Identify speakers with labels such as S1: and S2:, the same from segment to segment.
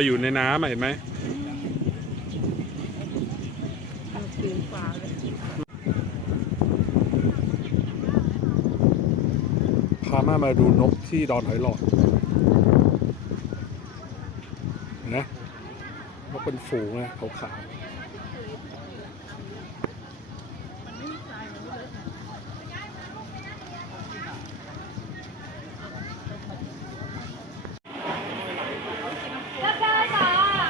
S1: อยอยู่ในน้ำเห็นไหม
S2: มันปีนฟ้าเลย
S1: พามามาดูนกที่ดอนหอยหลอดนะนกเป็นฝูงนะขาวๆ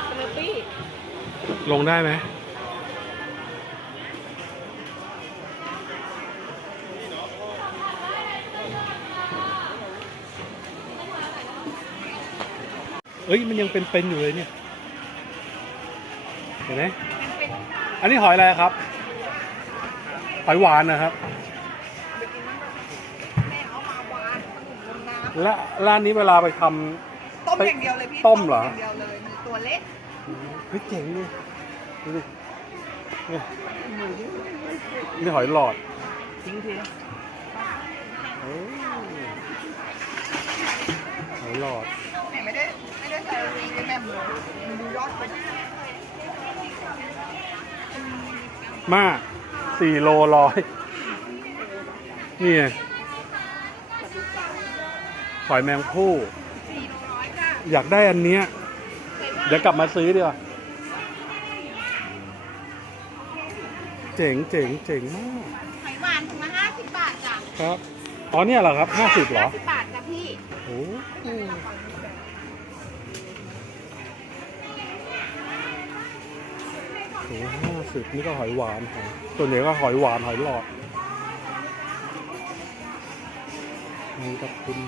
S2: สนุปี้
S1: ลงได้ไหมเอ้ยมันยังเป็นๆอยู่เลยเนี่ย เห็นไหมอันนี้หอยอะไรครับ หอยหวานนะครับ
S2: แม่เอามาวานขนมบนน้
S1: และร้านนี้เวลาไปทำำ
S2: ต้มอย่างเดียวเลยพี่
S1: ต้มเหรอ
S2: ย่างเดียวเลยมีตัวเล็ก
S1: เฮ้ยเจ๋งดิ ดูดิเนี่ยนี่หอยหลอด
S2: จริงที
S1: โอ้หอยหลอด
S2: แม่ไม่ได้ไม่ได้ใส่รีเลยแม่เลยมันดูยอดไป
S1: มากสี่โลร้อยนี่ไงหอยแมงผู้ อยากได้อันเนี้ย เดี๋ยวกลับมาซื้อดีกว่า เจ๋งเจ๋งเจ๋งมาก
S3: หอยหวานถุงละห้าสิบบาทจ้ะ
S1: ครับอ๋อเนี่ยเหรอครับห้าสิบเหรอ
S3: ห้าสิบบาทจ้ะพี่
S1: โอ้โหห้าสิบนี่ก็หอยหวานหอยส่วนใหญ่ก็หอยหวานหอยหลอดนี่ครับคุณ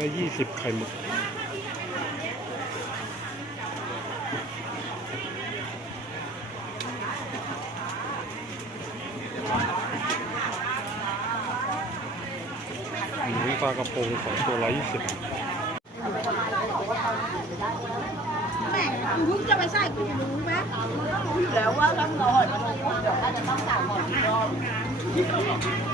S3: มาได้ยี่สิ
S1: บไข่หมึกหมูปลากระพงสองตัวร้อยยี่สิบ
S3: แม่กูเพิ่งจะไปใส่กูรู้ไหม
S2: อยู่แล้วว่าต้องรอหอยมันลงก่อนเดี๋ยวน่าจะต้องสั่งหอยอีกร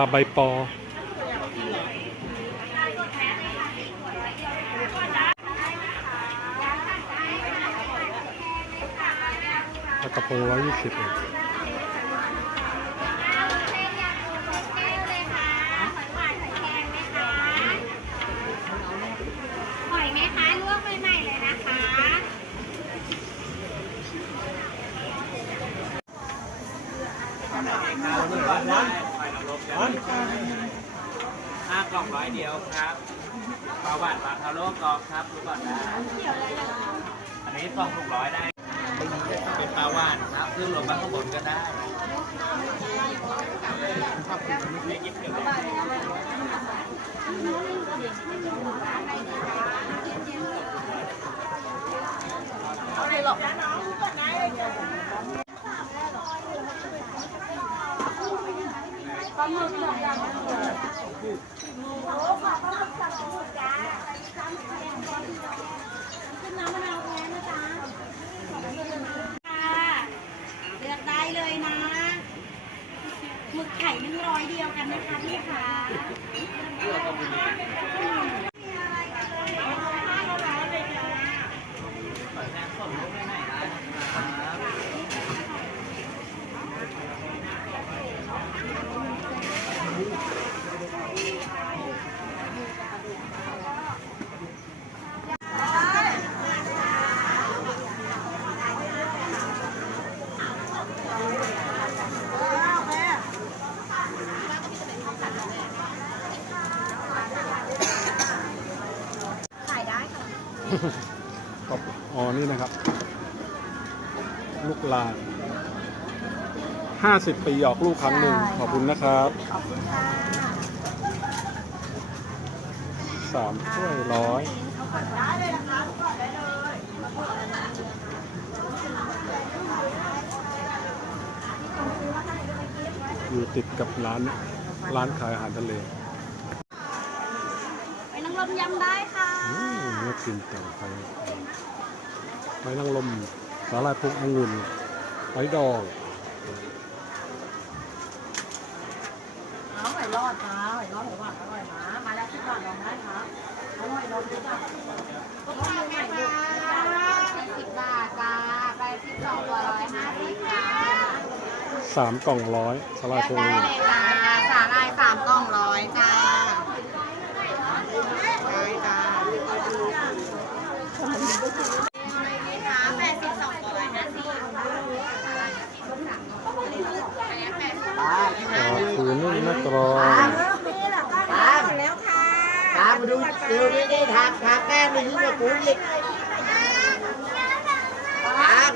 S2: า
S1: ใบปอปลากระพงร้อยยี่สิบเอง
S3: หอยไหมคะลวกใหม่ๆเลยนะคะ
S4: ห้ากล่องร้อยเดียวครับปลาหวานปลาคาโร่กรอบครับดูก่อนนะอันนี้สองถุงร้อยได้ เป็นปลาหวานครับขึ้นลงมาข้างบนก็ได้ไม่คิดถึง
S2: เอาเลยหรอก
S3: ขึ้นน้ำมะนาวแท้นะจ๊ะค่ะเลือกได้เลยนะ หมึกไข่นึ่งร้อยเดียวกันนะคะพี่ค่ะ ค่ะ
S1: ก็อ๋อนี่นะครับ ลูกลานห้าสิบปีออกลูกครั้งหนึ่ง ขอบคุณนะครับ
S3: ขอบคุณค่ะ
S1: สามถ้วยร้อย
S2: ได้เลยนะคะก่อนได้เลย
S1: อยู่ติดกับร้านร้านขายอาหารทะเล
S3: ไปนั่งร มยำได้ค่ะ
S1: อืมน่กินจังไปไม้นางลมสาลายพวกองุ่นไม้ดอง
S2: เอาหอยรอดค่ะหอยรอดหอยหวานอร่อยนะมาแล้วที่ก่อนลองได้ครับอร่อยลองดูจ้ะ
S3: ก็ทานไหมคะแปสิบบาทจ้าแปดสิบสองร้อยห้าสิบจ้า
S1: สามกล่องร้อยสาลายพวกองุ่น
S3: เลยจ้าสาลายสามกล่องร้อยจ้าได้จ้าค่ะแปดสิบสองตัวร้อยห้าสิบแปดสิบ
S1: ปลาทูนึ่งแม่กรอง
S2: ตามแล้วค่ะตามมาดูเดี๋ยวนี้ได้ทักทักแก้มไปยิ่งกว่ากูอีกตามดูนี่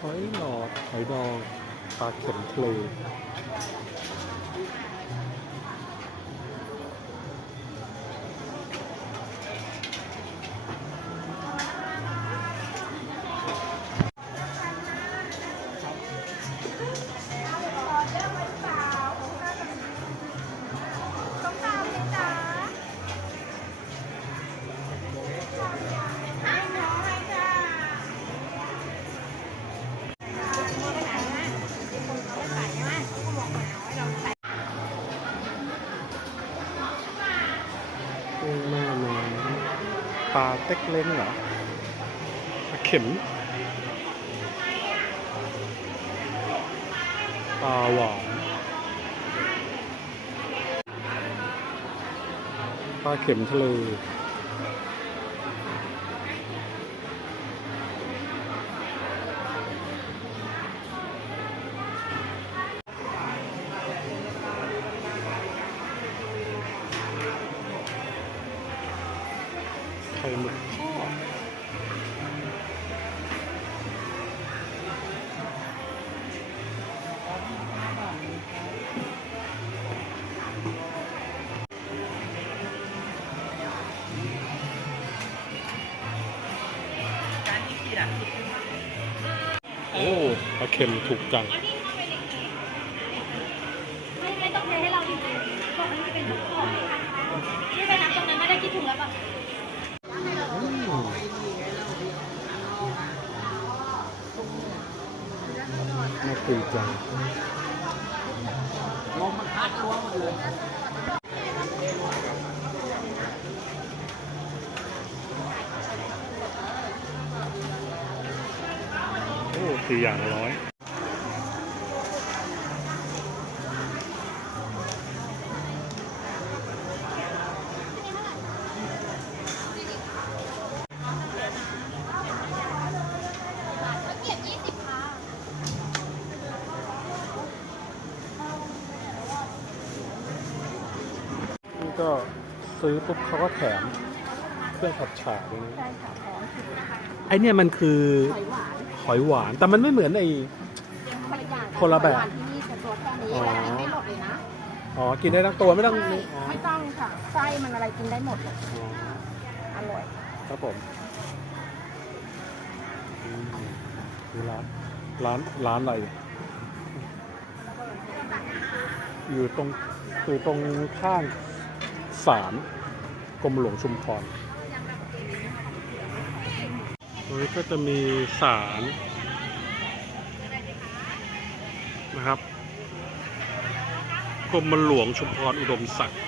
S1: หอยหลอดหอยดองปลาเข็มทะเล กุ้งแม่ปลาเต็กเล้งเหรอปลาเข็มปลาหวานปลาเข็มทะเล โอ้ปลาเค็มถูกจัง
S3: ไม่ไม่ต้องเทให้เราจริงๆบอกให้มันเป็นทุกคนที่ไปนับตรงนั้นไม่ได้คิดถึงแล้วแบบ
S1: อืมน่ากินจังโอ้สี่อย่างละร้อย
S3: เก็บยี่สิบค่ะ
S1: นี่ก็ซื้อปุ๊บเขาก็แถมเครื่องผัดฉ่าด้วยนะ
S3: ใช่ค่ะของ
S1: ไอเนี่ยมันคือ
S3: หอยหวาน
S1: หอยหวาน แต่มันไม่เหมือนไอ
S3: คนละอย่างกั
S1: คนละแบบ
S3: หอยหวานที่นี่จะตัวแค่นี้
S1: อ๋อ
S3: แต่อันนี้ไม่หมดเลยนะ
S1: อ๋อ กินได้ทั้งตัวไม่ต้อง
S3: ใช่
S1: อ๋อ
S3: ไม่ต้องค่ะไส้มันอะไรกินได้หมดเลย
S1: อ๋อ
S3: อร่อย
S1: ครับผมอืมดูร้านร้านร้านอะไรอยู่ตรงอยู่ตรงข้างศาลกรมหลวงชุมพรต รงนี้ก็จะมีสารนะครับกรมหลวงชุมพรอุดมศักดิ์